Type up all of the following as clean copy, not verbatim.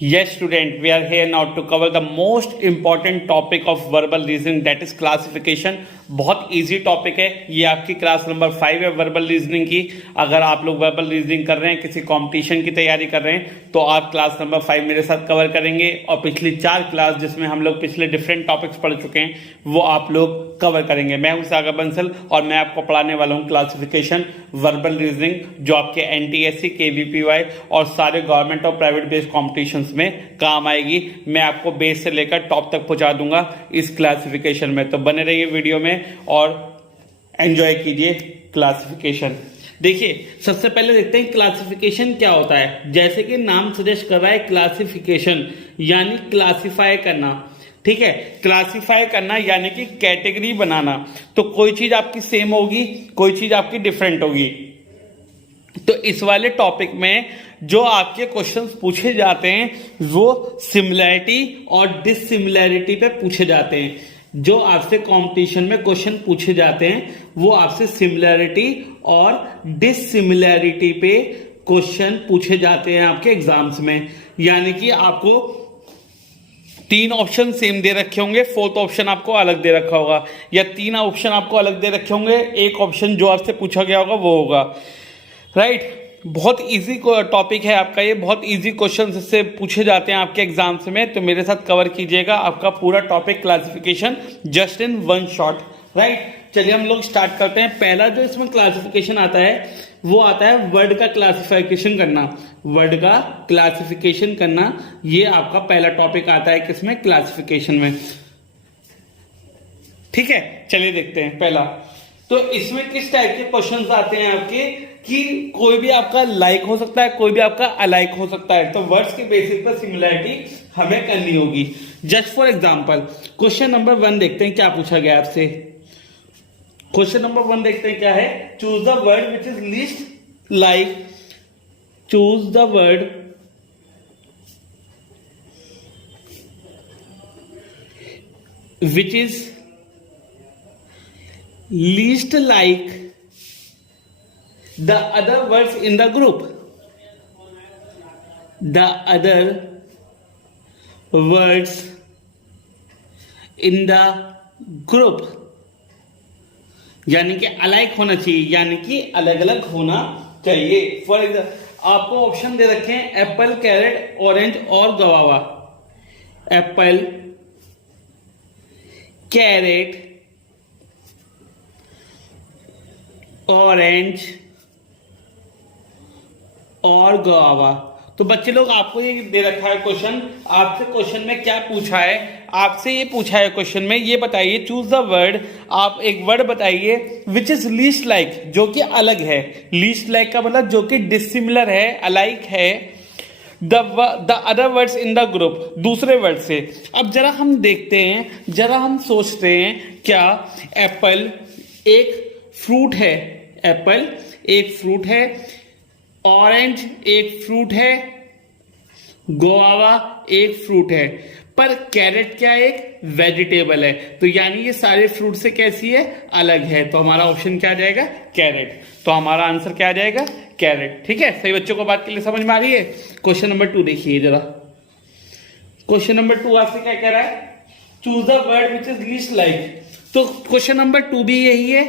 Yes, student, we are here now to cover the most important topic of verbal reasoning, that is classification. बहुत easy topic है ये, आपकी class number 5 है verbal reasoning की। अगर आप लोग वर्बल रीजनिंग कर रहे हैं, किसी कंपटीशन की तैयारी कर रहे हैं, तो आप क्लास नंबर 5 मेरे साथ कवर करेंगे। और पिछली 4 क्लास जिसमें हम लोग पिछले डिफरेंट टॉपिक्स पढ़ चुके हैं, वो आप लोग कवर करेंगे। मैं हूं सागर बंसल और मैं आपको पढ़ाने वाला हूं क्लासिफिकेशन वर्बल रीजनिंग, जो आपके एनटीएससी, केवीपीवाई और सारे गवर्नमेंट और प्राइवेट बेस्ड कॉम्पिटिशन में काम आएगी। मैं आपको बेस से लेकर टॉप तक पहुंचा दूंगा इस क्लासिफिकेशन में, तो बने रहिए वीडियो में और एंजॉय कीजिए क्लासिफिकेशन। देखिए, सबसे पहले देखते हैं क्लासिफिकेशन क्या होता है। जैसे कि नाम सजेस्ट कर रहा है, क्लासिफिकेशन यानी क्लासिफाई करना। ठीक है, क्लासिफाई करना यानी कि कैटेगरी बनाना। तो कोई चीज आपकी सेम होगी, कोई चीज आपकी डिफरेंट होगी। तो इस वाले टॉपिक में जो आपके क्वेश्चंस पूछे जाते हैं वो सिमिलैरिटी और डिसिमिलैरिटी पे पूछे जाते हैं। जो आपसे कंपटीशन में क्वेश्चन पूछे जाते हैं वो आपसे सिमिलैरिटी और डिसिमिलैरिटी पे क्वेश्चन पूछे जाते हैं आपके एग्जाम्स में। यानी कि आपको 3 ऑप्शन सेम दे रखे होंगे, 4th ऑप्शन आपको अलग दे रखा होगा, या 3 ऑप्शन आपको अलग दे रखे होंगे, एक ऑप्शन जो आपसे पूछा गया होगा वो होगा। राइट, बहुत इजी टॉपिक है आपका ये, बहुत इजी क्वेश्चन इससे पूछे जाते हैं आपके एग्जाम्स में। तो मेरे साथ कवर कीजिएगा आपका पूरा topic classification just in one shot. Right, चलिए हम लोग स्टार्ट करते हैं। पहला जो इसमें क्लासिफिकेशन आता है वो आता है वर्ड का क्लासिफिकेशन करना। वर्ड का क्लासिफिकेशन करना, ये आपका पहला टॉपिक आता है किसमें, क्लासिफिकेशन में। ठीक है, चलिए देखते हैं पहला। तो इसमें किस टाइप के क्वेश्चंस आते हैं आपके, कि कोई भी आपका लाइक हो सकता है, कोई भी आपका अलाइक हो सकता है। तो वर्ड्स के बेसिस पर सिमिलैरिटी हमें करनी होगी। Just for example question number 1 देखते हैं क्या पूछा गया आपसे। क्वेश्चन नंबर 1 देखते हैं क्या है। Choose the word which is least like, choose the word which is least like the other words in the group, the other words in the group। यानी कि अलाइक होना चाहिए, यानी कि अलग अलग होना चाहिए। फॉर एग्जाम्पल आपको ऑप्शन दे रखे हैं एप्पल, कैरेट, ऑरेंज और गवावा। एप्पल, कैरेट, ऑरेंज और गुआवा। तो बच्चे लोग, आपको ये दे रखा है क्वेश्चन, आपसे क्वेश्चन में क्या पूछा है, आपसे ये पूछा है क्वेश्चन में, ये बताइए चूज द वर्ड। आप एक वर्ड बताइए विच इज लीस्ट लाइक, जो कि अलग है। लीस्ट लाइक का मतलब जो कि डिसिमिलर है, अलाइक है the other words in the group, दूसरे वर्ड से। अब जरा हम देखते हैं, जरा हम सोचते हैं, क्या एप्पल एक फ्रूट है, एप्पल एक फ्रूट है, ऑरेंज एक फ्रूट है, गुआवा एक फ्रूट है, पर कैरेट क्या एक वेजिटेबल है। तो यानी ये सारे फ्रूट से कैसी है, अलग है। तो हमारा ऑप्शन क्या आ जाएगा, कैरेट। तो हमारा आंसर क्या आ जाएगा, कैरेट। ठीक है, सही बच्चों को बात के लिए समझ में आ रही है। क्वेश्चन नंबर 2 देखिए जरा। क्वेश्चन नंबर 2 आपसे क्या कह रहा है, choose the word which is least like. तो क्वेश्चन नंबर 2 भी यही है,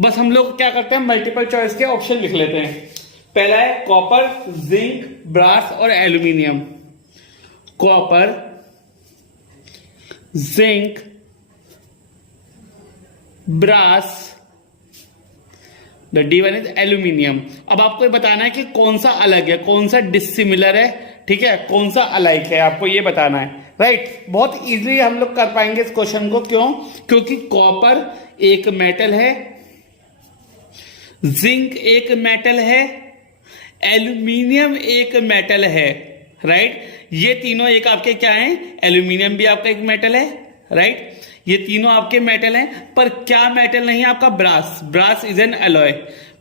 बस हम लोग क्या करते हैं, मल्टीपल चॉइस के ऑप्शन लिख लेते हैं। पहला है कॉपर, जिंक, ब्रास और aluminium. Copper, zinc, brass, the D one is aluminium. अब आपको ये बताना है कि कौन सा अलग है, कौन सा डिसिमिलर है, ठीक है, कौन सा अलाइक है, आपको ये बताना है। राइट, बहुत इजीली हम लोग कर पाएंगे इस क्वेश्चन को। क्यों, क्योंकि कॉपर एक मेटल है, जिंक एक मेटल है, एल्यूमिनियम एक मेटल है। राइट, ये तीनों एक आपके क्या हैं, एल्यूमिनियम भी आपका एक मेटल है। राइट, ये तीनों आपके मेटल हैं, पर क्या मेटल नहीं है आपका, brass. Brass is an alloy.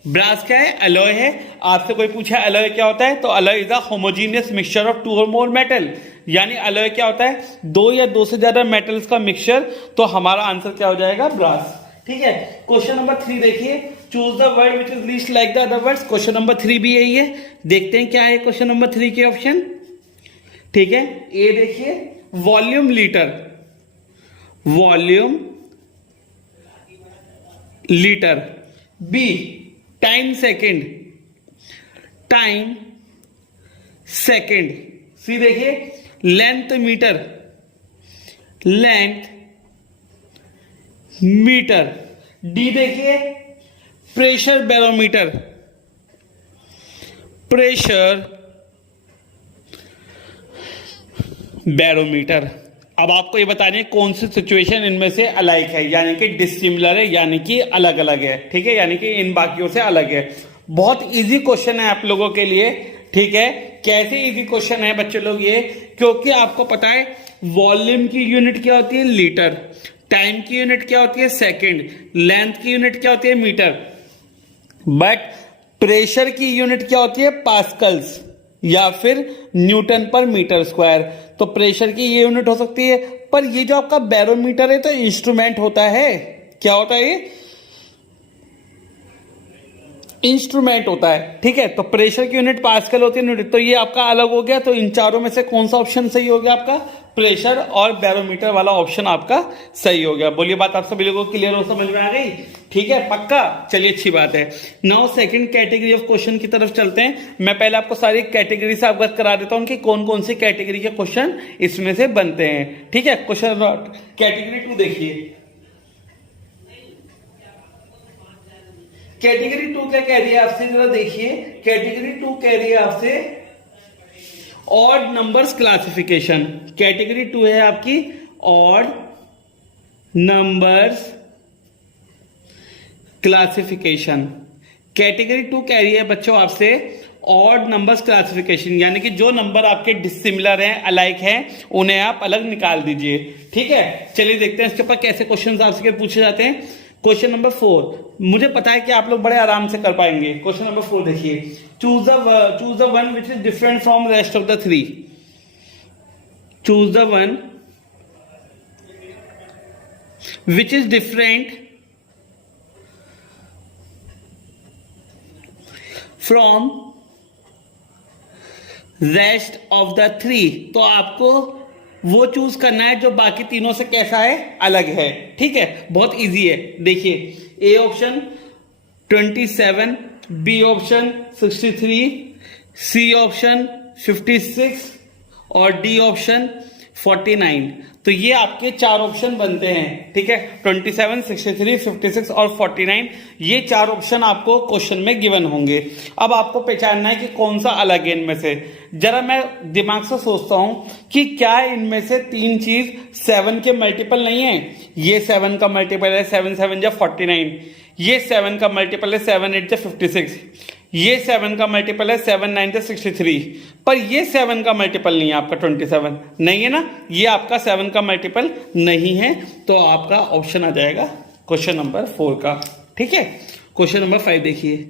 Brass क्या है, अलॉय है। आपसे कोई पूछा अलॉय क्या होता है, तो alloy is a homogeneous mixture of 2 और मोर मेटल। यानी अलॉय क्या होता है, 2 या 2 से ज्यादा मेटल्स का मिक्सचर। तो हमारा आंसर क्या हो जाएगा, ब्रास। ठीक है, क्वेश्चन नंबर 3 देखिए, choose the word which is least like the other words. Question number 3 भी यही है, देखते हैं क्या है क्वेश्चन नंबर 3 के ऑप्शन। ठीक है। ए देखिए volume litre, volume litre. B time second, time second. C देखिए length metre, length metre. D देखिए प्रेशर बैरोमीटर, प्रेशर बैरोमीटर। अब आपको ये बताने कौन सी सिचुएशन इनमें से अलाइक है, यानी कि डिसिमिलर है, यानी कि अलग अलग है, ठीक है, यानी कि इन बाकियों से अलग है। बहुत इजी क्वेश्चन है आप लोगों के लिए, ठीक है। कैसे इजी क्वेश्चन है बच्चे लोग ये, क्योंकि आपको पता है वॉल्यूम की यूनिट क्या होती है लीटर, टाइम की यूनिट क्या होती है सेकंड, लेंथ की यूनिट क्या होती है मीटर, बट प्रेशर की यूनिट क्या होती है पास्कल्स या फिर न्यूटन पर मीटर स्क्वायर। तो प्रेशर की ये यूनिट हो सकती है, पर ये जो आपका बैरोमीटर है तो इंस्ट्रूमेंट होता है। क्या होता है ये? इंस्ट्रूमेंट होता है, ठीक है। तो प्रेशर की यूनिट पास्कल होती है, न्यूटन। तो ये आपका अलग हो गया। तो इन चारों में से कौन सा ऑप्शन सही हो गया आपका? प्रेशर और बैरोमीटर वाला ऑप्शन आपका सही हो गया। बोलिए बात आप सभी लोगों को क्लियर हो, समझ में आ गई? ठीक है, पक्का? चलिए अच्छी बात है। Now second category of question की तरफ चलते हैं। मैं पहले आपको सारी कैटेगरी से अवगत करा देता हूं कि कौन कौन सी कैटेगरी के क्वेश्चन इसमें से बनते हैं, ठीक है। क्वेश्चन कैटेगरी 2 देखिए। कैटेगरी 2 क्या कह रही है आपसे, जरा देखिए। कैटेगरी 2 कह रही है आपसे ऑड नंबर्स क्लासिफिकेशन। कैटेगरी 2 है आपकी ऑड नंबर्स क्लासिफिकेशन। कैटेगरी 2 कह रही है बच्चों आपसे ऑड नंबर्स क्लासिफिकेशन, यानी कि जो नंबर आपके डिसिमिलर हैं, अलाइक हैं, उन्हें आप अलग निकाल दीजिए, ठीक है। चलिए देखते हैं इसके ऊपर कैसे क्वेश्चन आपसे पूछे जाते हैं। क्वेश्चन नंबर 4, मुझे पता है कि आप लोग बड़े आराम से कर पाएंगे। क्वेश्चन नंबर 4 देखिए। Choose the one which is different from rest of the 3। Choose the one which is different from rest of the 3। तो आपको वो चूज करना है जो बाकी तीनों से कैसा है, अलग है, ठीक है। बहुत इजी है। देखिए A option 27, B option 63, C option 56 और डी ऑप्शन 49। तो ये आपके 4 ऑप्शन बनते हैं, ठीक है। 27, 63, 56 और 49, ये 4 ऑप्शन आपको क्वेश्चन में गिवन होंगे। अब आपको पहचानना है कि कौन सा अलग है इनमें से। जरा मैं दिमाग से सोचता हूं कि क्या इनमें से 3 चीज 7 के मल्टीपल नहीं है। ये 7 का मल्टीपल है, 7 7 जा 49। ये 7 का मल्टीपल है, 7 8 जा 56। ये 7 का मल्टीपल है, 7 9 जा 63। पर ये 7 का मल्टीपल नहीं है आपका 27, नहीं है ना। ये आपका 7 का मल्टीपल नहीं है, तो आपका ऑप्शन आ जाएगा क्वेश्चन नंबर 4 का, ठीक है। क्वेश्चन नंबर 5 देखिए।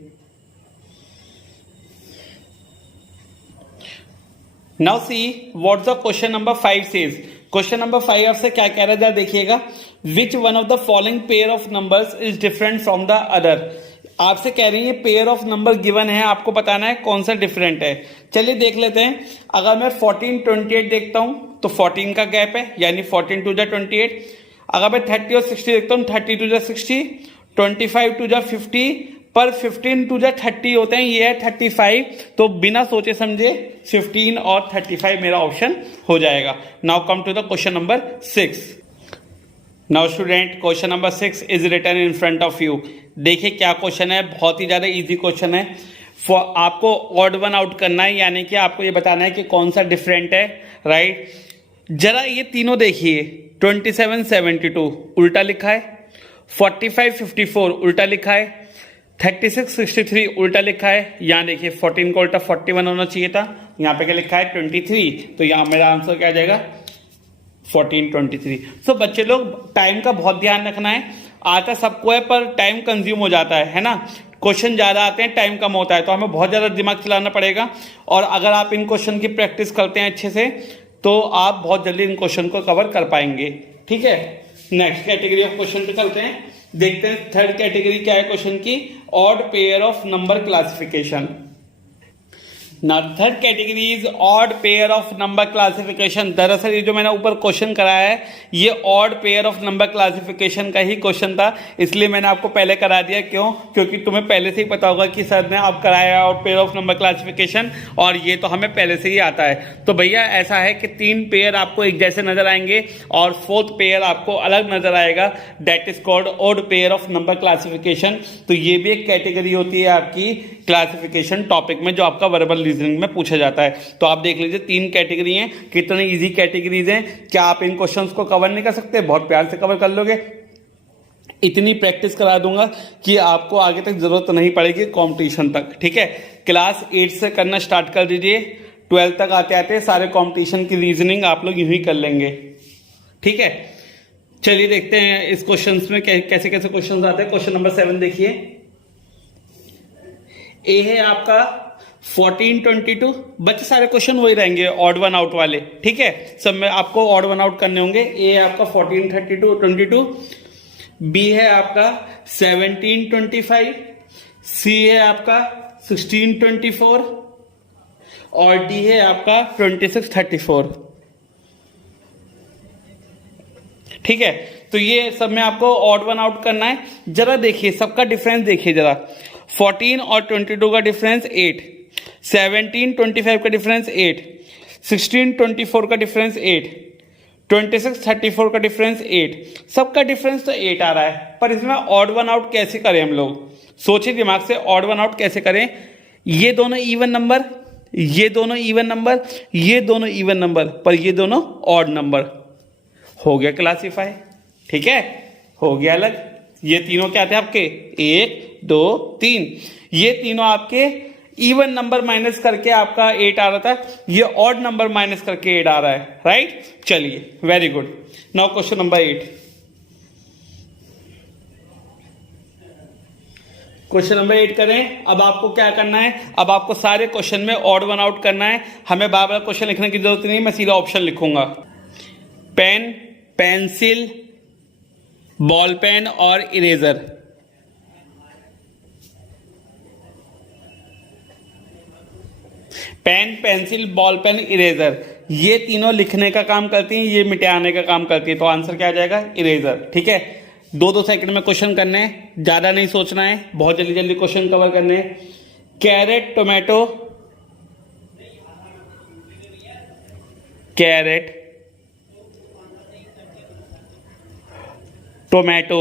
Now see what the question number 5 says. Question number 5 आपसे क्या कह रहा है, देखिएगा। Which one of the following pair of numbers is different from the other. आपसे कह रही है पेयर ऑफ नंबर गिवन है, आपको बताना है कौन सा डिफरेंट है। चलिए देख लेते हैं। अगर मैं 14 28 देखता हूं तो 14 का गैप है, यानी 14 2 जा 28। अगर मैं 30 और 60 देखता हूं, 30 2 जा 60, 25 2 जा 50, पर 15 2 जा 30 होते हैं, ये है 35। तो बिना सोचे समझे 15 और 35 मेरा ऑप्शन हो जाएगा। Now come to the question number 6। Now student question number 6 is written in front of you. देखिए क्या क्वेश्चन है, बहुत ही ज्यादा इजी क्वेश्चन है। आपको ऑड वन आउट करना है, यानी कि आपको ये बताना है कि कौन सा डिफरेंट है, राइट। जरा ये तीनों देखिए। 27 72 उल्टा लिखा है, 45 54 उल्टा लिखा है, 36 63 उल्टा लिखा है। यहाँ देखिए 14 का उल्टा 41 होना चाहिए था, यहाँ पे क्या लिखा है 23। तो यहाँ मेरा आंसर क्या आ जाएगा 14 23। सो बच्चे लोग टाइम का बहुत ध्यान रखना है। आता सबको है पर टाइम कंज्यूम हो जाता है ना। क्वेश्चन ज्यादा आते हैं, टाइम कम होता है, तो हमें बहुत ज्यादा दिमाग चलाना पड़ेगा। और अगर आप इन क्वेश्चन की प्रैक्टिस करते हैं अच्छे से, तो आप बहुत जल्दी इन क्वेश्चन को कवर कर पाएंगे, ठीक है। नेक्स्ट कैटेगरी ऑफ क्वेश्चन पे चलते हैं, देखते हैं थर्ड कैटेगरी क्या है क्वेश्चन की, odd pair of number classification. Now third category is odd pair of number classification. दरअसल ये जो मैंने ऊपर क्वेश्चन कराया है ये odd pair of number classification का ही क्वेश्चन था, इसलिए मैंने आपको पहले करा दिया। क्यों? क्योंकि तुम्हें पहले से ही पता होगा कि सर ने आप कराया odd pair of number classification, और ये तो हमें पहले से ही आता है। तो भैया ऐसा है कि 3 पेयर आपको एक जैसे नजर आएंगे और 4th पेयर आपको अलग नजर आएगा, that is called odd pair of number classification. तो ये भी एक कैटेगरी होती है आपकी क्लासिफिकेशन टॉपिक में जो आपका वर्बल रीजनिंग में पूछा जाता है। तो आप देख लीजिए 3 कैटेगरी हैं, कितने इजी कैटेगरीज हैं। क्या आप इन क्वेश्चंस को कवर नहीं कर सकते? बहुत प्यार से कवर कर लोगे। इतनी प्रैक्टिस करा दूंगा कि आपको आगे तक जरूरत नहीं पड़ेगी कंपटीशन तक। ठीक है, क्लास 8 से करना स्टार्ट कर दीजिए, 12 तक आते आते सारे कंपटीशन की रीजनिंग आप लोग यूं ही कर लेंगे। ठीक है, चलिए देखते हैं इस क्वेश्चंस में कैसे कैसे क्वेश्चंस आते हैं। क्वेश्चन नंबर 7 देखिए, ए है आपका 1422। बच्चे सारे क्वेश्चन वही रहेंगे ऑड वन आउट वाले। ठीक है, सब में आपको ऑड वन आउट करने होंगे। ए है आपका 1422, बी है आपका 1725, सी है आपका 1624 और डी है आपका 2634। ठीक है, तो ये सब में आपको ऑड वन आउट करना है। जरा देखिए सबका डिफरेंस देखिए जरा, 14 और 22 का डिफरेंस 8, 17 25 का डिफरेंस 8, 16 24 का डिफरेंस 8, 26 34 का डिफरेंस 8। सबका डिफरेंस तो 8 आ रहा है, पर इसमें ऑड वन आउट कैसे करें हम लोग? सोचिए दिमाग से, ऑड वन आउट कैसे करें? ये दोनों इवन नंबर, ये दोनों इवन नंबर, ये दोनों इवन नंबर, पर ये दोनों ऑड नंबर। हो गया क्लासीफाई। ठीक है, हो गया अलग। ये तीनों क्या थे आपके? 1 2 3। ये तीनों आपके इवन नंबर माइनस करके आपका 8 आ रहा था, ये ऑड नंबर माइनस करके 8 आ रहा है। राइट, चलिए very good. Now question number 8। Question number 8 करें। अब आपको क्या करना है? अब आपको सारे क्वेश्चन में ऑड वन आउट करना है। हमें बार बार क्वेश्चन लिखने की जरूरत नहीं, मैं सीधा ऑप्शन लिखूंगा। पेन, पेंसिल, बॉल पेन और eraser. Pen, pencil, ball pen, eraser, ये तीनों लिखने का काम करती हैं, ये मिटाने का काम करती है। तो आंसर क्या आ जाएगा? इरेजर। ठीक है, 2-2 सेकंड में क्वेश्चन करने हैं, ज्यादा नहीं सोचना है, बहुत जल्दी जल्दी क्वेश्चन कवर करने हैं। Carrot, tomato, carrot, tomato,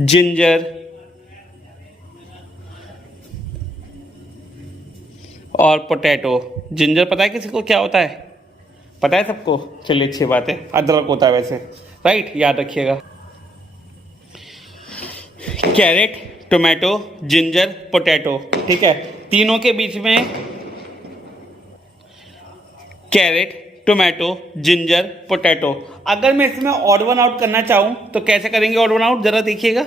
ginger और पोटैटो। जिंजर पता है किसी को क्या होता है? पता है सबको? चलिए अच्छी बात है, अदरक होता है वैसे। राइट, याद रखिएगा। Carrot, tomato, ginger, potato. ठीक है, तीनों के बीच में कैरेट, टोमेटो, जिंजर, पोटैटो। अगर मैं इसमें ऑड वन आउट करना चाहूं तो कैसे करेंगे ऑड वन आउट? जरा देखिएगा।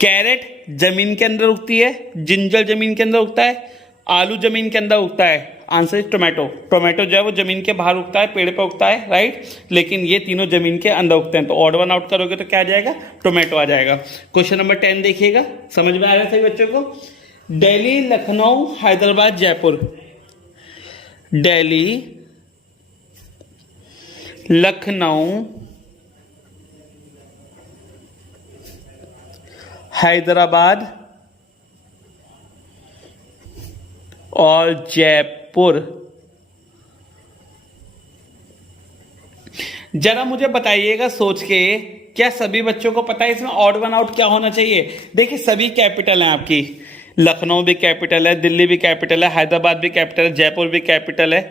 कैरेट जमीन के अंदर उगती है, जिंजर जमीन के अंदर उगता है, आलू जमीन के अंदर उगता है। Answer is tomato. टोमेटो जो है वो जमीन के बाहर उगता है, पेड़ पे उगता है। राइट, लेकिन ये तीनों जमीन के अंदर उगते हैं। तो ऑड वन आउट करोगे तो क्या आ जाएगा? टोमेटो आ जाएगा। क्वेश्चन नंबर 10 देखिएगा, समझ में आ रहा है सभी बच्चों को? दिल्ली, लखनऊ, हैदराबाद, जयपुर। दिल्ली, लखनऊ, हैदराबाद और जयपुर। जरा मुझे बताइएगा सोच के, क्या सभी बच्चों को पता है इसमें ऑड वन आउट क्या होना चाहिए? देखिए सभी कैपिटल हैं आपकी, लखनऊ भी कैपिटल है, दिल्ली भी कैपिटल है, हैदराबाद भी कैपिटल है, जयपुर भी कैपिटल है।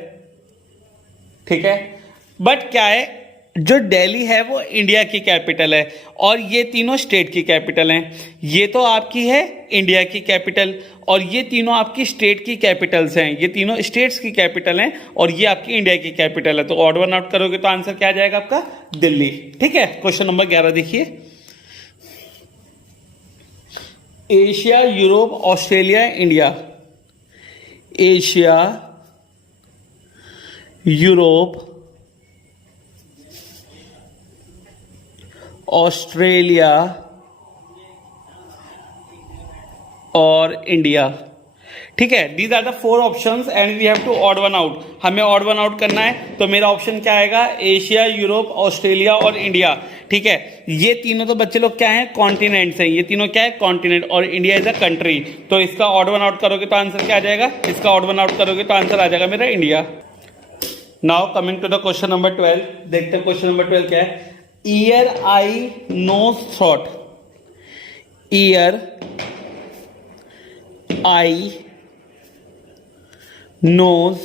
ठीक है, बट क्या है, जो दिल्ली है वो इंडिया की कैपिटल है और ये तीनों स्टेट की कैपिटल हैं। ये तो आपकी है इंडिया की कैपिटल और ये तीनों आपकी स्टेट की कैपिटल्स हैं। ये तीनों स्टेट्स की कैपिटल हैं और ये आपकी इंडिया की कैपिटल है। तो ऑड वन आउट करोगे तो आंसर क्या आ जाएगा आपका? दिल्ली। ठीक है, क्वेश्चन नंबर 11 देखिए। Asia, Europe, Australia, India. Asia, Europe, Australia और इंडिया। ठीक है, these are the 4 options and we have to odd one out. हमें ऑड वन आउट करना है, तो मेरा ऑप्शन क्या आएगा? एशिया, यूरोप, ऑस्ट्रेलिया और इंडिया। ठीक है, ये तीनों तो बच्चे लोग क्या हैं? कॉन्टिनेंट्स हैं। ये तीनों क्या है? कॉन्टिनेंट, और इंडिया इज अ कंट्री। तो इसका ऑड वन आउट करोगे तो आंसर क्या आ जाएगा? इसका ऑड वन आउट करोगे तो आंसर आ जाएगा मेरा India. Now coming to the question number 12, देखते हैं क्वेश्चन नंबर 12 क्या है। Ear, eye, nose, throat. Ear, eye, nose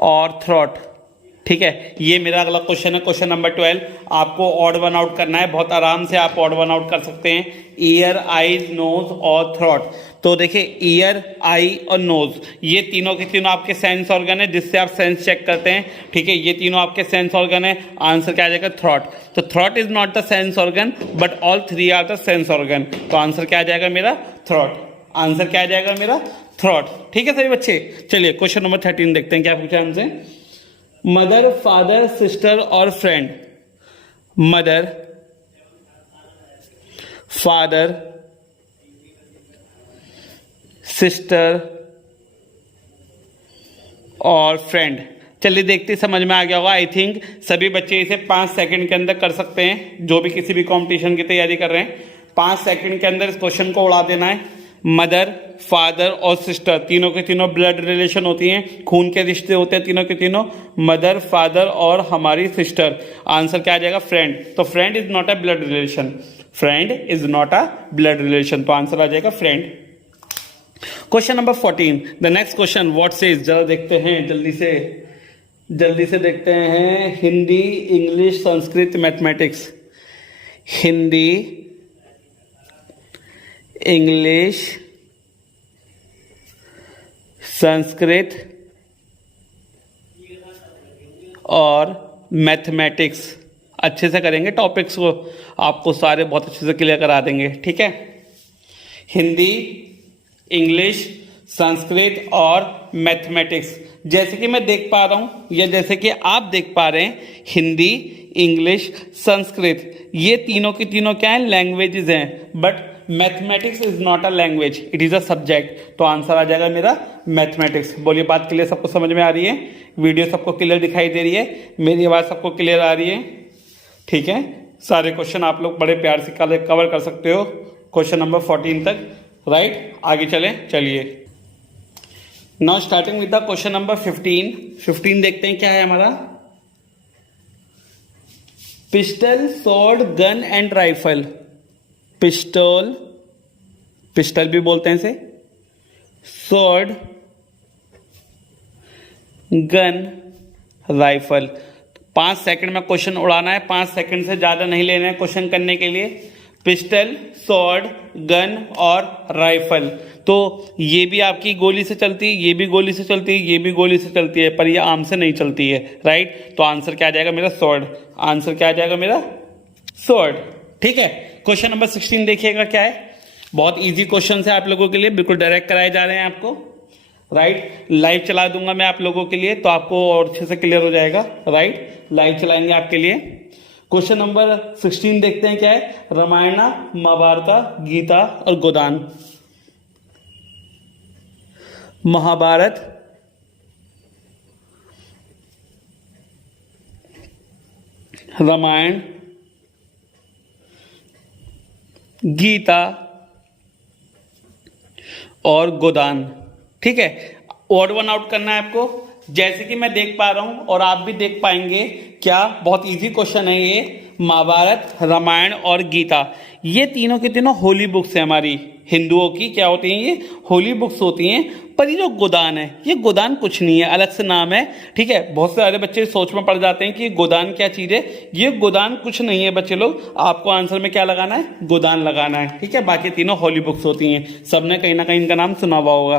और थ्रोट। ठीक है, ये मेरा अगला क्वेश्चन है, क्वेश्चन नंबर 12। आपको ऑड वन आउट करना है, बहुत आराम से आप ऑड वन आउट कर सकते हैं। ईयर, आईज, नोज और थ्रोट। तो देखिए, ईयर, आई और नोज, ये तीनों के तीनों आपके सेंस ऑर्गन है, जिससे आप सेंस चेक करते हैं। ठीक है, ये तीनों आपके सेंस ऑर्गन है। आंसर क्या आ जाएगा? थ्रोट। तो throat is not the sense organ but all 3 are the sense organ. तो आंसर क्या आ जाएगा मेरा? थ्रोट। आंसर क्या आ जाएगा मेरा? थ्रोट। ठीक है सभी बच्चे, चलिए क्वेश्चन नंबर 13 देखते हैं क्या पूछा हमसे। मदर, फादर, सिस्टर और फ्रेंड। मदर, फादर, सिस्टर और फ्रेंड। चलिए देखते, समझ में आ गया होगा। आई थिंक सभी बच्चे इसे 5 सेकंड के अंदर कर सकते हैं, जो भी किसी भी कंपटीशन की तैयारी कर रहे हैं। 5 सेकंड के अंदर इस क्वेश्चन को उड़ा देना है। मदर, फादर और सिस्टर, तीनों के तीनों ब्लड रिलेशन होती हैं, खून के रिश्ते होते हैं तीनों के तीनों। मदर, फादर और हमारी सिस्टर। आंसर क्या आ जाएगा? फ्रेंड। तो friend is not a blood relation. Friend is not a blood relation, तो आंसर आ जाएगा friend. Question number 14, the next question what says, जरा देखते हैं जल्दी से देखते हैं। Hindi, English, Sanskrit, mathematics. Hindi, English, Sanskrit और मैथमेटिक्स। अच्छे से करेंगे, टॉपिक्स को आपको सारे बहुत अच्छे से क्लियर करा देंगे। ठीक है, हिंदी, इंग्लिश, संस्कृत और मैथमेटिक्स। जैसे कि मैं देख पा रहा हूं या जैसे कि आप देख पा रहे हैं, हिंदी, इंग्लिश, संस्कृत, ये तीनों की तीनों क्या है? लैंग्वेजेस हैं। But mathematics is not a language, it is a subject. तो आंसर आ जाएगा मेरा मैथमेटिक्स। बोलिए, बात क्लियर? सबको समझ में आ रही है? वीडियो सबको क्लियर दिखाई दे रही है? मेरी आवाज सबको क्लियर आ रही है? ठीक है, सारे क्वेश्चन आप लोग बड़े प्यार से कवर कर सकते हो क्वेश्चन नंबर 14 तक। राइट, आगे चलिए। Now starting with the question number 15 देखते हैं क्या है हमारा। Pistol, sword, gun and rifle. Pistol भी बोलते हैं इसे, स्वॉर्ड, गन, राइफल। 5 सेकंड में क्वेश्चन उड़ाना है, 5 सेकंड से ज्यादा नहीं लेना है क्वेश्चन करने के लिए। पिस्टल, स्वॉर्ड, गन और राइफल। तो ये भी आपकी गोली से चलती है, ये भी गोली से चलती है, ये भी गोली से चलती है, पर ये आम से नहीं चलती है। राइट, तो आंसर क्या आ जाएगा मेरा? स्वॉर्ड। आंसर क्या आ जाएगा मेरा? स्वॉर्ड। ठीक है, क्वेश्चन नंबर 16 देखिएगा क्या है। बहुत इजी क्वेश्चन है आप लोगों के लिए, बिल्कुल डायरेक्ट कराए जा रहे हैं आपको। राइट, लाइव चला दूंगा मैं आप लोगों के लिए, तो आपको और अच्छे से क्लियर हो जाएगा। राइट, लाइव चलाएंगे आपके लिए। क्वेश्चन नंबर 16 देखते हैं क्या है। रामायण, महाभारत, गीता और गोदान। महाभारत, रामायण, गीता और गोदान। ठीक है, ऑड वन आउट करना है आपको, जैसे कि मैं देख पा रहा हूं और आप भी देख पाएंगे। क्या बहुत इजी क्वेश्चन है ये। महाभारत, रामायण और गीता, ये तीनों के तीनों होली बुक्स है हमारी हिंदुओं की। क्या होती हैं ये? होली बुक्स होती हैं। पर ये जो गोदान है, ये गोदान कुछ नहीं है, अलग से नाम है। ठीक है, बहुत सारे बच्चे सोच में पड़ जाते हैं कि गोदान क्या चीज है। ये गोदान कुछ नहीं है बच्चे लोग, आपको आंसर में क्या लगाना है? गोदान लगाना है। ठीक है, बाकी तीनों होली बुक्स होती हैं, सबने कहीं ना कहीं इनका नाम सुना हुआ होगा।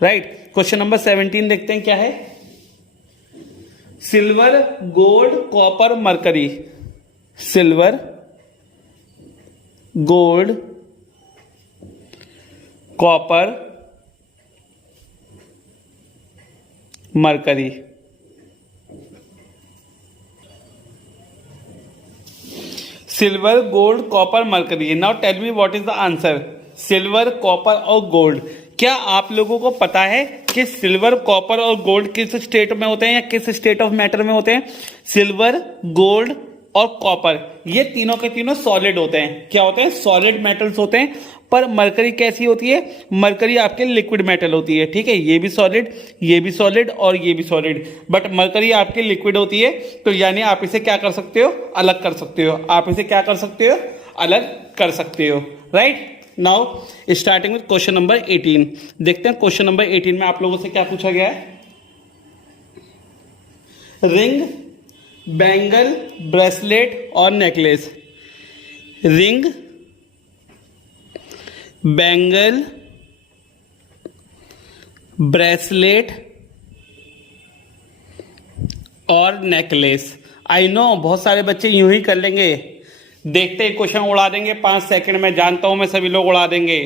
राइट, क्वेश्चन नंबर 17 देखते हैं क्या है। Silver, gold, copper, mercury. Silver, gold, copper, mercury. Silver, gold, copper, mercury. Now tell me what is the answer. Silver, copper और गोल्ड। क्या आप लोगों को पता है कि सिल्वर, कॉपर और गोल्ड किस स्टेट में होते हैं या किस स्टेट ऑफ मैटर में होते हैं? सिल्वर, गोल्ड और कॉपर ये तीनों के तीनों सॉलिड होते हैं। क्या होते हैं? सॉलिड मेटल्स होते हैं। पर मरकरी कैसी होती है? मरकरी आपके लिक्विड मेटल होती है। ठीक है, ये भी सॉलिड, ये भी सॉलिड और ये भी सॉलिड, बट मरकरी आपकी लिक्विड होती है। तो यानी आप इसे क्या कर सकते हो? अलग कर सकते हो। आप इसे क्या कर सकते हो? अलग कर सकते हो। Right, now starting with question number 18। देखते हैं क्वेश्चन नंबर 18 में आप लोगों से क्या पूछा गया है। रिंग, बैंगल, ब्रेसलेट और नेकलेस। रिंग, बैंगल, ब्रेसलेट और नेकलेस। आई नो बहुत सारे बच्चे यूं ही कर लेंगे, देखते ही क्वेश्चन उड़ा देंगे 5 सेकंड में। जानता हूं मैं सभी लोग उड़ा देंगे,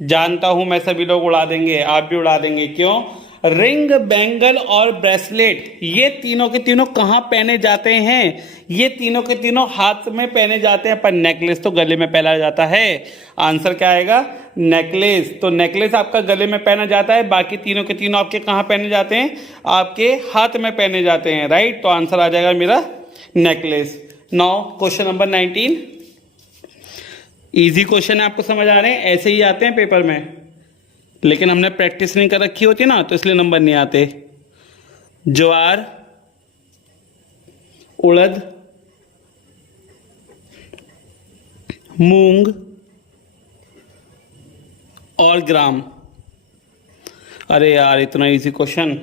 जानता हूं मैं सभी लोग उड़ा देंगे, आप भी उड़ा देंगे। क्यों? रिंग, बैंगल और ब्रेसलेट ये तीनों के तीनों कहां पहने जाते हैं? ये तीनों के तीनों हाथ में पहने जाते हैं, पर नेकलेस तो गले में पहना जाता है। आंसर क्या आएगा? नेकलेस। तो नेकलेस आपका गले में पहना जाता है, बाकी तीनों के तीनों आपके कहां पहने जाते हैं? आपके हाथ में पहने जाते हैं। राइट, तो आंसर आ जाएगा मेरा necklace. Now question number 19। Easy question है, आपको समझ आ रहे हैं? ऐसे ही आते हैं पेपर में, लेकिन हमने प्रैक्टिस नहीं कर रखी होती ना, तो इसलिए नंबर नहीं आते। ज्वार, उड़द, मूंग और ग्राम। अरे यार इतना इजी क्वेश्चन,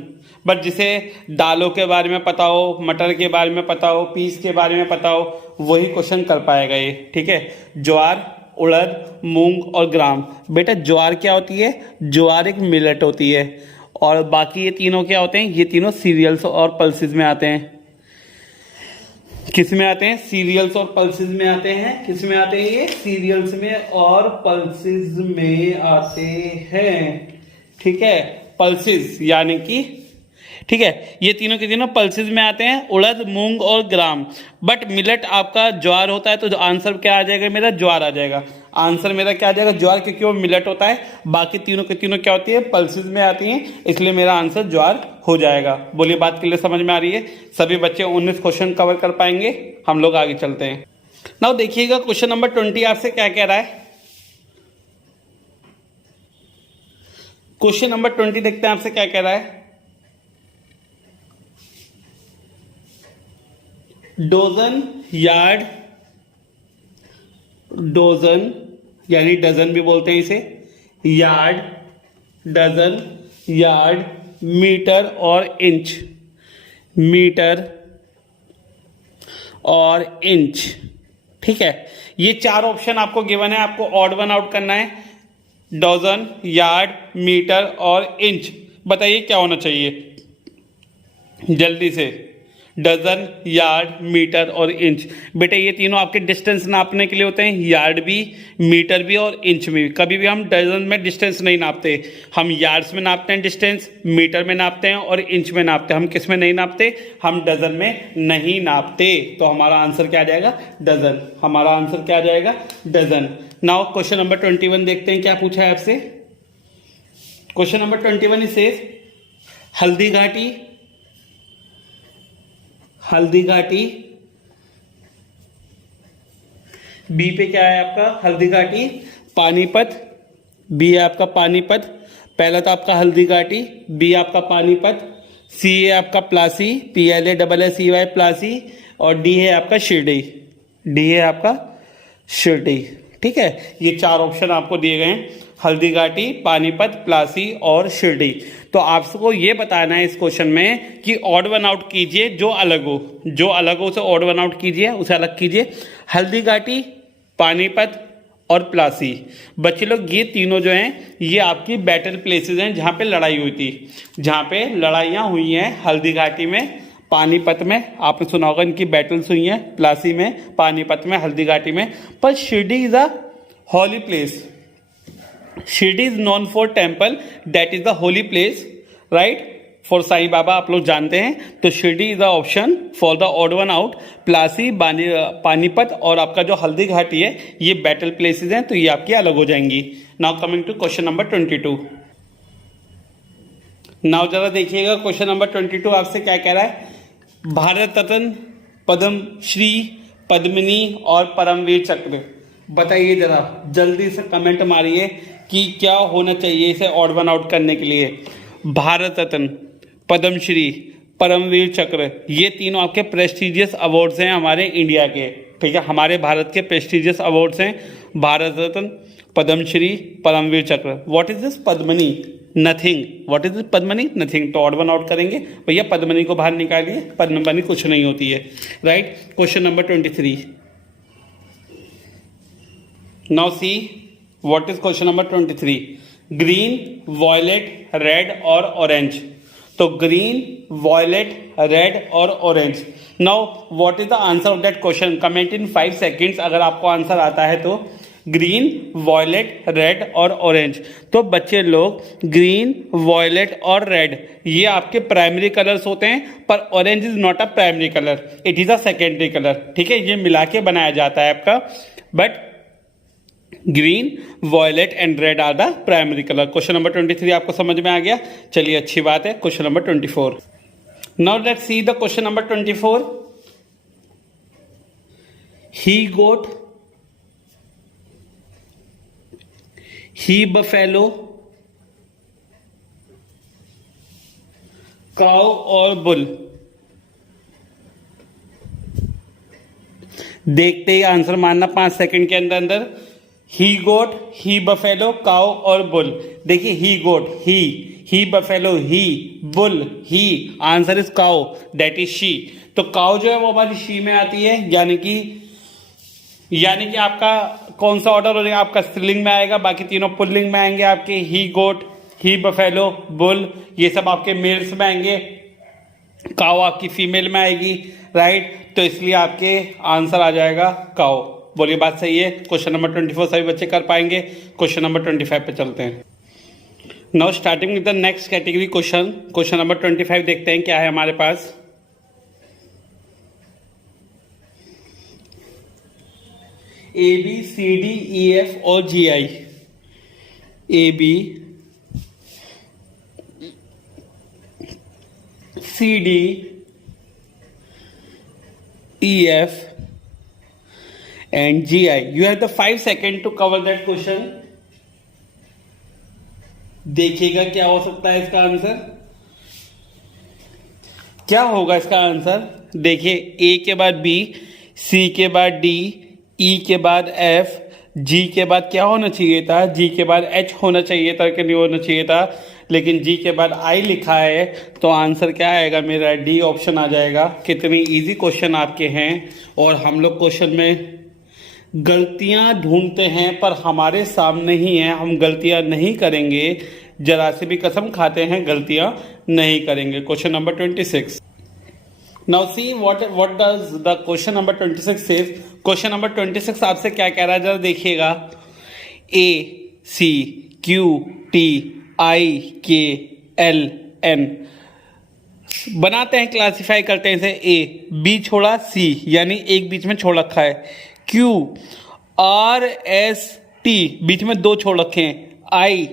बट जिसे दालों के बारे में पता हो, मटर के बारे में पता हो, पीस के बारे में पता हो, वही क्वेश्चन कर पाएगा ये। ठीक है, ज्वार, उड़द, मूंग और ग्राम। बेटा ज्वार क्या होती है? ज्वार एक मिलेट होती है। और बाकी ये तीनों क्या होते हैं? ये तीनों सीरियल्स और पल्सेस में आते हैं। किस में आते हैं? सीरियल्स और पल्सेस में आते हैं। किस में आते हैं? ये सीरियल्स में और पल्सेस में आते हैं। ठीक है, पल्सेस यानी कि, ठीक है, ये तीनों के तीनों पल्सेस में आते हैं, उड़द, मूंग और ग्राम। बट मिलेट आपका ज्वार होता है, तो आंसर क्या आ जाएगा मेरा? ज्वार आ जाएगा। आंसर मेरा क्या आ जाएगा? ज्वार, क्योंकि वो मिलेट होता है। बाकी तीनों के तीनों क्या होती है? पल्सेस में आती हैं, इसलिए मेरा आंसर ज्वार हो जाएगा। बोलिए, बात के लिए समझ में आ रही है? सभी बच्चे 19 क्वेश्चन कवर कर पाएंगे। हम लोग आगे चलते हैं। नाउ देखिएगा क्वेश्चन नंबर 20 आपसे क्या कह रहा है। क्वेश्चन नंबर 20 देखते हैं आपसे क्या कह रहा है। डोजन, यार्ड, डोजन यानी डजन भी बोलते हैं इसे, यार्ड, डजन, यार्ड, मीटर और इंच। मीटर और इंच। ठीक है, ये 4 ऑप्शन आपको गिवन है, आपको ऑड वन आउट करना है। डोजन, यार्ड, मीटर और इंच। बताइए क्या होना चाहिए जल्दी से। डजन, यार्ड, मीटर और इंच। बेटे ये तीनों आपके डिस्टेंस नापने के लिए होते हैं, यार्ड भी, मीटर भी और इंच में भी। कभी भी हम डजन में डिस्टेंस नहीं नापते, हम यार्ड्स में नापते हैं डिस्टेंस, मीटर में नापते हैं और इंच में नापते हैं। हम किस में नहीं नापते? हम डजन में नहीं नापते। तो हमारा आंसर क्या आ जाएगा? डजन। हमारा आंसर क्या आ जाएगा? डजन। नाउ क्वेश्चन नंबर 21 देखते हैं क्या पूछा है आपसे। Question number 21 is Haldi Ghati, Haldi Ghati. B पे क्या है आपका? हल्दी घाटी। पानीपत, बी है आपका पानीपत। पहला तो आपका हल्दी घाटी, बी आपका पानीपत, सी है आपका प्लासी, PLASSEY प्लासी, और डी है आपका शिरडी। डी है आपका शिरडी। ठीक है, ये 4 ऑप्शन आपको दिए गए हैं, हल्दी घाटी, पानीपत, प्लासी और शिरडी। तो आपको ये बताना है इस क्वेश्चन में कि ऑड वन आउट कीजिए जो अलग हो, जो अलग हो उसे ऑड वन आउट कीजिए, उसे अलग कीजिए। हल्दी घाटी, पानीपत और प्लासी। बच्चे लोग ये तीनों जो हैं ये आपकी बैटल प्लेसेस हैं जहाँ पे लड़ाई हुई थी, जहाँ पे लड़ाइयाँ हुई हैं। हल्दी घाटी में, पानीपत में, आपने सुना होगा इनकी बैटल्स हुई हैं, प्लासी में, पानीपत में, हल्दी घाटी में। पर Shirdi is a holy place. Shirdi is known for temple, that is the holy place, right? For Sai Baba आप लोग जानते हैं, तो Shirdi is the option for the odd one out. Plassey, Panipat और आपका जो हल्दी घाटी है ये बैटल प्लेसेस हैं, तो ये आपकी अलग हो जाएंगी। Now coming to question number 22। Now जरा देखिएगा क्वेश्चन नंबर 22 आपसे क्या कह रहा है। भारत रत्न, पद्म श्री, पद्मिनी और परमवीर चक्र, बताइए जरा जल्दी से कमेंट मारिए कि क्या होना चाहिए इसे ऑड वन आउट करने के लिए। भारत रत्न, पद्मश्री, परमवीर चक्र, ये तीनों आपके प्रेस्टिजियस अवार्ड्स हैं हमारे इंडिया के, ठीक है, हमारे भारत के प्रेस्टिजियस अवार्ड्स हैं। भारत रत्न, पद्मश्री, परमवीर चक्र। What is this Padmini? Nothing. What is this Padmini? Nothing. तो ऑड वन आउट करेंगे भैया, पद्मनी को बाहर निकालिए, पद्मनी कुछ नहीं होती है, right. Question number 23। Now see what is question number 23। Green, violet, red और ऑरेंज। तो ग्रीन, वॉयलेट, रेड और orange. Now what is the answer of that question? Comment in 5 seconds अगर आपको आंसर आता है तो। ग्रीन, वॉयलेट, रेड और orange. तो बच्चे लोग ग्रीन, वॉयलेट और रेड ये आपके प्राइमरी कलर्स होते हैं, पर orange is not a primary colour, it is a secondary colour, ठीक है। ये मिला के बनाया जाता है आपका, but green, violet and red are the primary colour. Question number 23 आपको समझ में आ गया, चलिए अच्छी बात है। Question number 24। Now let's see the question number 24। He goat, he buffalo, cow और बुल। देखते ही आंसर मानना 5 सेकंड के अंदर अंदर। He goat, he buffalo, cow और बुल। देखिए he goat, he buffalo, he bull, he, answer is cow, that is she. तो काउ जो है वो हमारी शी में आती है, यानी कि आपका कौन सा ऑर्डर हो जाएगा? आपका स्त्रीलिंग में आएगा, बाकी तीनों पुल्लिंग में आएंगे आपके। ही गोट, ही बफेलो, बुल, ये सब आपके मेल्स में आएंगे, काउ आपकी फीमेल में आएगी, राइट। तो इसलिए आपके आंसर आ जाएगा काउ। बोलिए बात सही है। क्वेश्चन नंबर 24 सभी बच्चे कर पाएंगे। क्वेश्चन नंबर 25 पे चलते हैं। Now starting with the next category question. Question number 25 देखते हैं क्या है हमारे पास। A B C D E F और G I. A B C D E F and GI. You have the 5 seconds to cover that question. देखिएगा क्या हो सकता है इसका आंसर, क्या होगा इसका आंसर। देखिए ए के बाद बी, सी के बाद डी, ई के बाद एफ, जी के बाद क्या होना चाहिए था? जी के बाद एच होना चाहिए था कि नहीं होना चाहिए था, लेकिन जी के बाद आई लिखा है, तो आंसर क्या आएगा मेरा? डी ऑप्शन आ जाएगा। कितनी इजी क्वेश्चन आपके हैं, और हम लोग क्वेश्चन में गलतियां ढूंढते हैं पर हमारे सामने ही है, हम गलतियां नहीं करेंगे, जरा से भी कसम खाते हैं गलतियां नहीं करेंगे। Question number 26। Now see what does the question number 26 says. Question number 26 आपसे क्या कह रहा है जरा देखिएगा। ए सी क्यू टी आई के एल एन, बनाते हैं, क्लासिफाई करते हैं इसे। ए, बी छोड़ा सी, यानी एक बीच में छोड़ रखा है। क्यू, आर एस टी, बीच में 2 छोड़ रखे हैं। आई,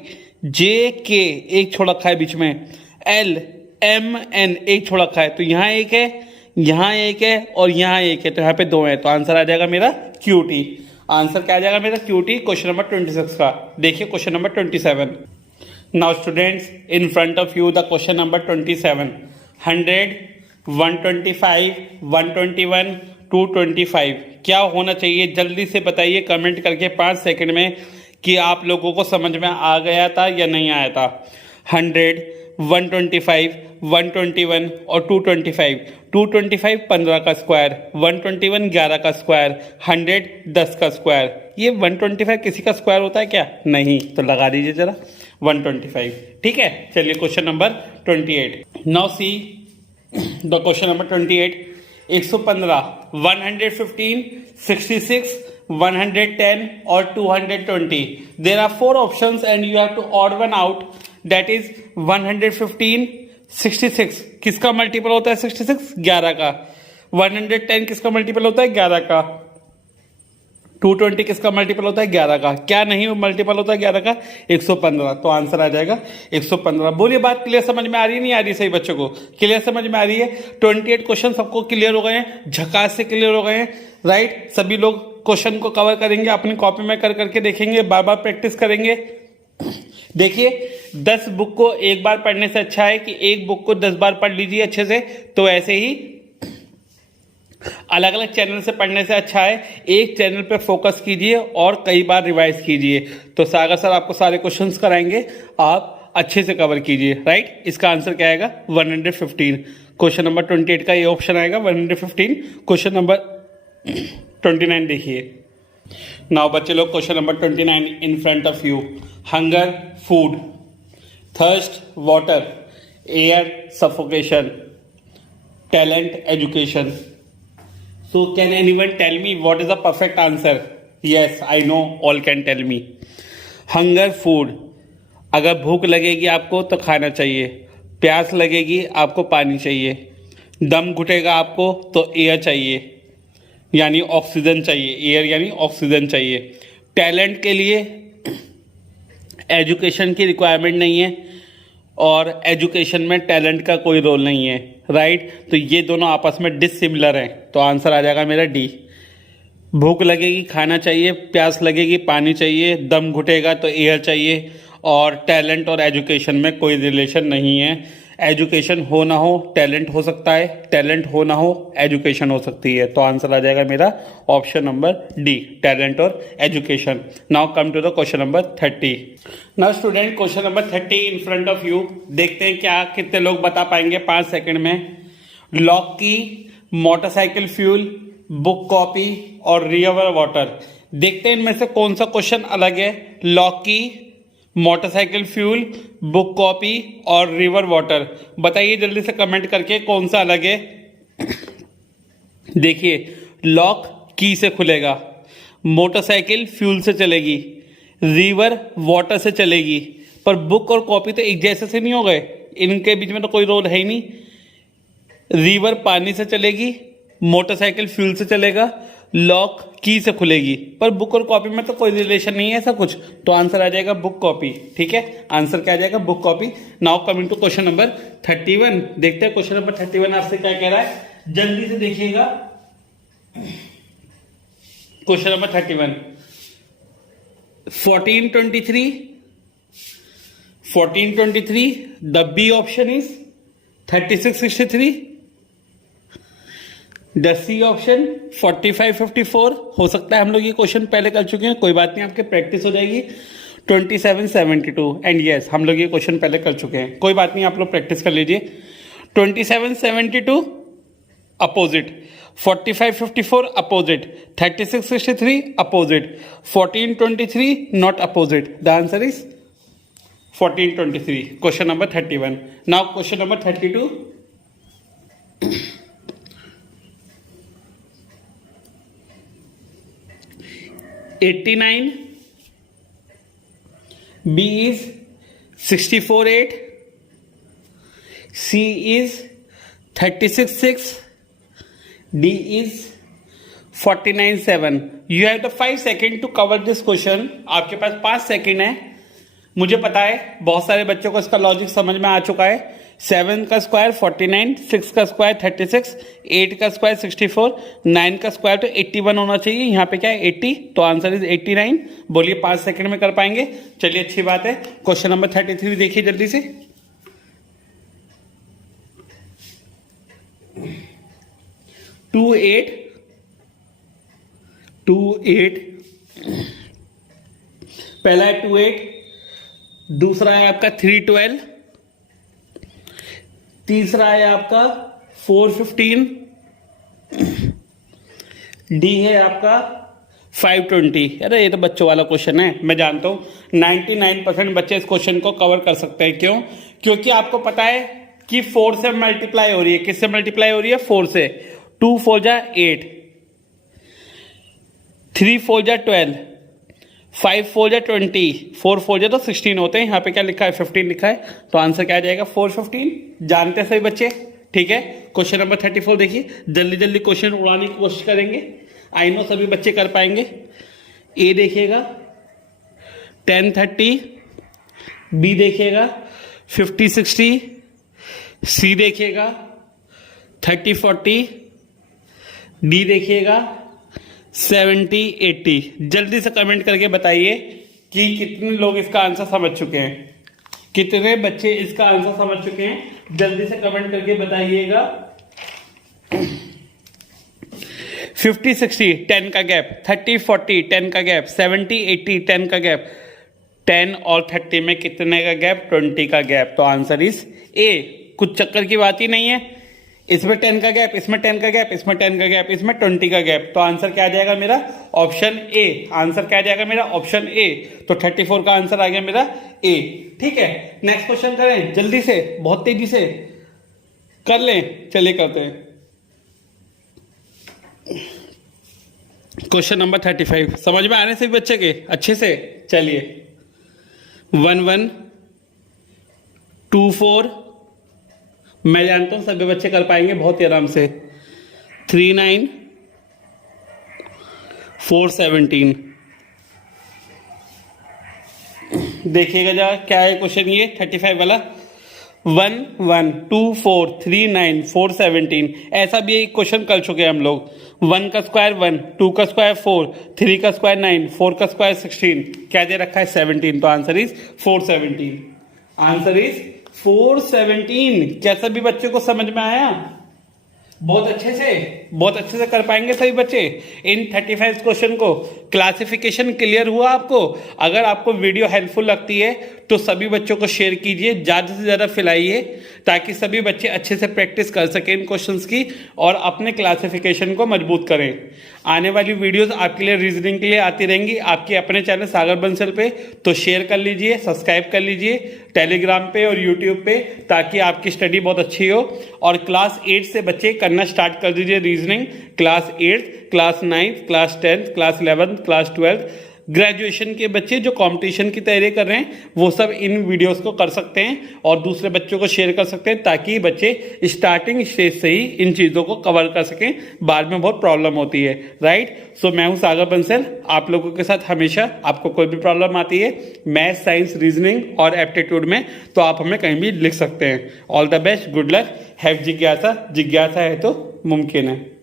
जे के, एक छोड़ रखा है बीच में। एल एम एन, एक छोड़ रखा है। तो यहाँ एक है, यहाँ एक है और यहाँ एक है, तो यहाँ पे 2 है, तो आंसर आ जाएगा मेरा क्यू टी। आंसर क्या आ जाएगा मेरा? Q T. क्वेश्चन नंबर 26 का देखिए question number 27। Now students in front of you the question number 27। 100, 125, 121, 225 क्या होना चाहिए? जल्दी से बताइए कमेंट करके 5 सेकंड में कि आप लोगों को समझ में आ गया था या नहीं आया था। 100, 125, 121 और 225। 225 15 का स्क्वायर, 121 11 का स्क्वायर, 100 10 का स्क्वायर। ये 125 किसी का स्क्वायर होता है क्या? नहीं, तो लगा दीजिए जरा 125, ठीक है। चलिए question number 28। Now see the question number 28। 115, 115, 66, 110 और 220. There are 4 options and you have to odd one out, that is 115, 66 किसका मल्टीपल होता है 66? 11 का। 110 किसका मल्टीपल होता है 11 का। 220 किसका मल्टीपल होता है 11 का। क्या नहीं मल्टीपल होता है 11 का? 115। तो आंसर आ जाएगा 115। बोलिए बात क्लियर समझ में आ रही है नहीं आ रही? सही बच्चों को क्लियर समझ में आ रही है? 28 क्वेश्चन सबको क्लियर हो गए हैं, झकास से क्लियर हो गए हैं, राइट? सभी लोग क्वेश्चन को कवर करेंगे, अपनी कॉपी में कर करके देखेंगे, बार बार प्रैक्टिस करेंगे। देखिए 10 बुक को एक बार पढ़ने से अच्छा है कि एक बुक को 10 बार पढ़ लीजिए अच्छे से। तो ऐसे ही अलग अलग चैनल से पढ़ने से अच्छा है एक चैनल पे फोकस कीजिए और कई बार रिवाइज कीजिए। तो सागर सर आपको सारे क्वेश्चंस कराएंगे, आप अच्छे से कवर कीजिए, राइट? इसका आंसर क्या आएगा? 115। क्वेश्चन नंबर 28 का ये ऑप्शन आएगा 115। क्वेश्चन नंबर 29 देखिए। नाउ बच्चे लोग question number 29 in front of you. Hunger food, thirst water, air suffocation, talent education. So can anyone tell me what is the perfect answer? Yes, I know all can tell me. Hunger food, अगर भूख लगेगी आपको तो खाना चाहिए, प्यास लगेगी आपको पानी चाहिए, दम घुटेगा आपको तो एयर चाहिए यानी ऑक्सीजन चाहिए, एयर यानी ऑक्सीजन चाहिए। टैलेंट के लिए एजुकेशन की रिक्वायरमेंट नहीं है और एजुकेशन में टैलेंट का कोई रोल नहीं है, राइट? तो ये दोनों आपस में डिसिमिलर हैं। तो आंसर आ जाएगा मेरा डी। भूख लगेगी खाना चाहिए, प्यास लगेगी पानी चाहिए, दम घुटेगा तो एयर चाहिए, और टैलेंट और एजुकेशन में कोई रिलेशन नहीं है। एजुकेशन हो ना हो टैलेंट हो सकता है, टैलेंट हो ना हो एजुकेशन हो सकती है। तो आंसर आ जाएगा मेरा ऑप्शन नंबर डी, टैलेंट और education. Now come to the question number 30। Now student question number 30 in front of you. देखते हैं क्या कितने लोग बता पाएंगे 5 सेकंड में। लॉक की, मोटरसाइकिल फ्यूल, बुक कॉपी और रिवर वाटर। देखते हैं इनमें से कौन सा क्वेश्चन अलग है। लॉक की, मोटरसाइकिल फ्यूल, बुक कॉपी और रिवर वाटर। बताइए जल्दी से कमेंट करके कौन सा अलग है। देखिए लॉक की से खुलेगा, मोटरसाइकिल फ्यूल से चलेगी, रिवर वाटर से चलेगी, पर बुक और कॉपी तो एक जैसे से नहीं हो गए, इनके बीच में तो कोई रोल है ही नहीं। रिवर पानी से चलेगी, मोटरसाइकिल फ्यूल से चलेगा, लॉक की से खुलेगी, पर बुक और कॉपी में तो कोई रिलेशन नहीं है ऐसा कुछ। तो आंसर आ जाएगा बुक कॉपी। ठीक है, आंसर क्या आ जाएगा? Book copy. Now coming to question number 31। देखते हैं क्वेश्चन नंबर 31 आपसे क्या कह रहा है, जल्दी से देखिएगा। Question number 31, 1423 the B option is 3663, the C option 4554। हो सकता है हम लोग ये क्वेश्चन पहले कर चुके हैं, कोई बात नहीं, आपके प्रैक्टिस हो जाएगी। 2772 एंड यस हम लोग ये क्वेश्चन पहले कर चुके हैं, कोई बात नहीं, आप लोग प्रैक्टिस कर लीजिए। 2772 opposite, 4554 opposite, 3663 opposite, 1423 not opposite. The answer is 1423। Question number 31। Now question number 32। 89, B is 64.8, C is 36.6, D is 49.7. You have the 5 seconds to cover this question. आपके पास 5 सेकेंड है। मुझे पता है बहुत सारे बच्चों को इसका लॉजिक समझ में आ चुका है। 7 का स्क्वायर 49, 6 का स्क्वायर 36, 8 का स्क्वायर 64, 9 का स्क्वायर तो 81 होना चाहिए। यहाँ पे क्या है 80, तो आंसर इज 89। बोलिए 5 सेकंड में कर पाएंगे? चलिए अच्छी बात है। क्वेश्चन नंबर 33 देखिए जल्दी से। 28 पहला है 28, दूसरा है आपका 312, तीसरा है आपका 415, डी है आपका 520। अरे ये तो बच्चों वाला क्वेश्चन है, मैं जानता हूं 99% बच्चे इस क्वेश्चन को कवर कर सकते हैं। क्यों? क्योंकि आपको पता है कि 4 से मल्टीप्लाई हो रही है। किससे मल्टीप्लाई हो रही है? 4 से। 2 4 जा 8, 3 4 जा 12, 5 4 या 20, 4 4 या तो 16 होते हैं, यहाँ पे क्या लिखा है 15 लिखा है, तो आंसर क्या आ जाएगा 415। जानते हैं सभी बच्चे, ठीक है। क्वेश्चन नंबर 34 देखिए, जल्दी जल्दी क्वेश्चन उड़ाने की कोशिश करेंगे, आई नो सभी बच्चे कर पाएंगे। ए देखिएगा 10 30, बी देखिएगा 50 60, सी देखिएगा 30 40, डी देखिएगा 70 80। जल्दी से कमेंट करके बताइए कि कितने लोग इसका आंसर समझ चुके हैं, कितने बच्चे इसका आंसर समझ चुके हैं, जल्दी से कमेंट करके बताइएगा। 50 60 10 का गैप, 30 40 10 का गैप, 70 80 10 का गैप, 10 और 30 में कितने का गैप, 20 का गैप। तो आंसर इज ए। कुछ चक्कर की बात ही नहीं है, इसमें 10 का गैप, इसमें 10 का गैप, इसमें 10 का गैप, इसमें 20 का गैप, तो आंसर क्या आ जाएगा मेरा ऑप्शन ए। आंसर क्या आ जाएगा मेरा ऑप्शन ए। तो 34 का आंसर आ गया मेरा ए। ठीक है, नेक्स्ट क्वेश्चन करें जल्दी से, बहुत तेजी से कर लें, चलिए करते हैं। क्वेश्चन नंबर 35 समझ में आने से बच्चे के अच्छे से, चलिए 1 1 2 4, मैं जानता हूं सभी बच्चे कर पाएंगे बहुत ही आराम से। 3 9 4 17, देखिएगा जरा क्या है क्वेश्चन ये 35 वाला। 1 1 2 4 3 9 4 17, ऐसा भी एक क्वेश्चन कर चुके हैं हम लोग। 1 का स्क्वायर 1, 2 का स्क्वायर 4, 3 का स्क्वायर 9, 4 का स्क्वायर 16, क्या दे रखा है 17। तो आंसर इज 417। Answer is 417। क्या सभी बच्चों को समझ में आया? बहुत अच्छे से कर पाएंगे सभी बच्चे इन 35 क्वेश्चन को। क्लासिफिकेशन क्लियर हुआ आपको? अगर आपको वीडियो हेल्पफुल लगती है तो सभी बच्चों को शेयर कीजिए, ज्यादा से ज्यादा फैलाइए, ताकि सभी बच्चे अच्छे से प्रैक्टिस कर सकें इन क्वेश्चंस की और अपने क्लासिफिकेशन को मजबूत करें। आने वाली वीडियोस आपके लिए रीजनिंग के लिए आती रहेंगी आपके अपने चैनल सागर बंसल पे, तो शेयर कर लीजिए, सब्सक्राइब कर लीजिए टेलीग्राम पे और यूट्यूब पे, ताकि आपकी स्टडी बहुत अच्छी हो। और क्लास 8 से बच्चे करना स्टार्ट कर दीजिए reasoning. Class 8, class 9, class 10, class 11, class 12, graduation के बच्चे जो कंपटीशन की तैयारी कर रहे हैं वो सब इन वीडियोस को कर सकते हैं और दूसरे बच्चों को शेयर कर सकते हैं, ताकि बच्चे स्टार्टिंग स्टेज से ही इन चीज़ों को कवर कर सकें, बाद में बहुत प्रॉब्लम होती है। राइट, सो मैं हूं सागर बंसल, आप लोगों के साथ हमेशा। आपको कोई भी प्रॉब्लम आती है मैथ, साइंस, रीजनिंग और एप्टीट्यूड में, तो आप हमें कहीं भी लिख सकते हैं। All the best, good luck, have जिज्ञासा, जिज्ञासा है तो मुमकिन है।